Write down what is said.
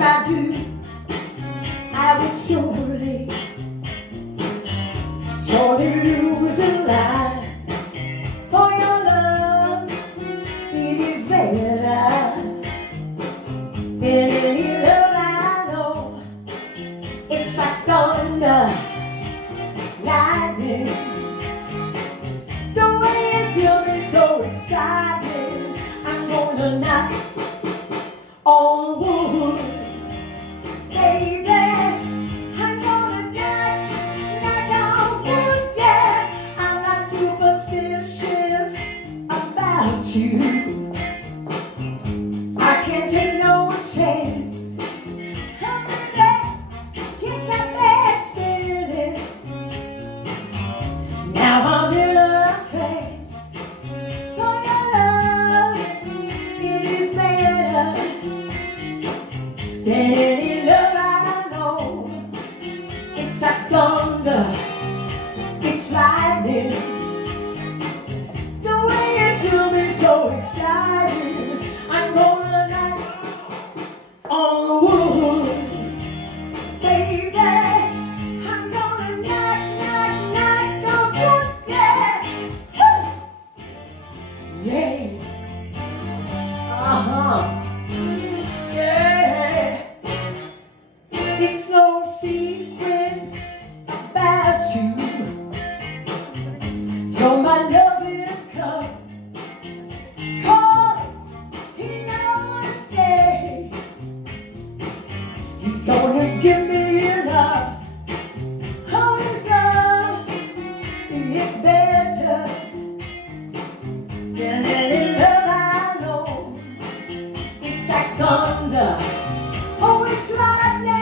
if I do, I would surely lose a life. For your love, it is better than any love I know. It's like thunder, lightning. The way you feel me so excited. I'm gonna knock on the wood, baby. I'm gonna knock on wood, yeah. I'm not superstitious about you. I can't take no chance. Come with that, keep that bad feeling. Now I'm in a trance. For your love, it is better than any love I know. It's like thunder, it's lightning. The way you do me so excited. I'm gonna knock on the wood, baby. I'm gonna knock on wood, yeah. Woo! Yeah. Yeah. It's no secret about you. You're my loving cup. 'Cause you know it's day. You're gonna give me enough. Oh, it's love. It's better than any love I know. It's like thunder. Oh, it's lightning.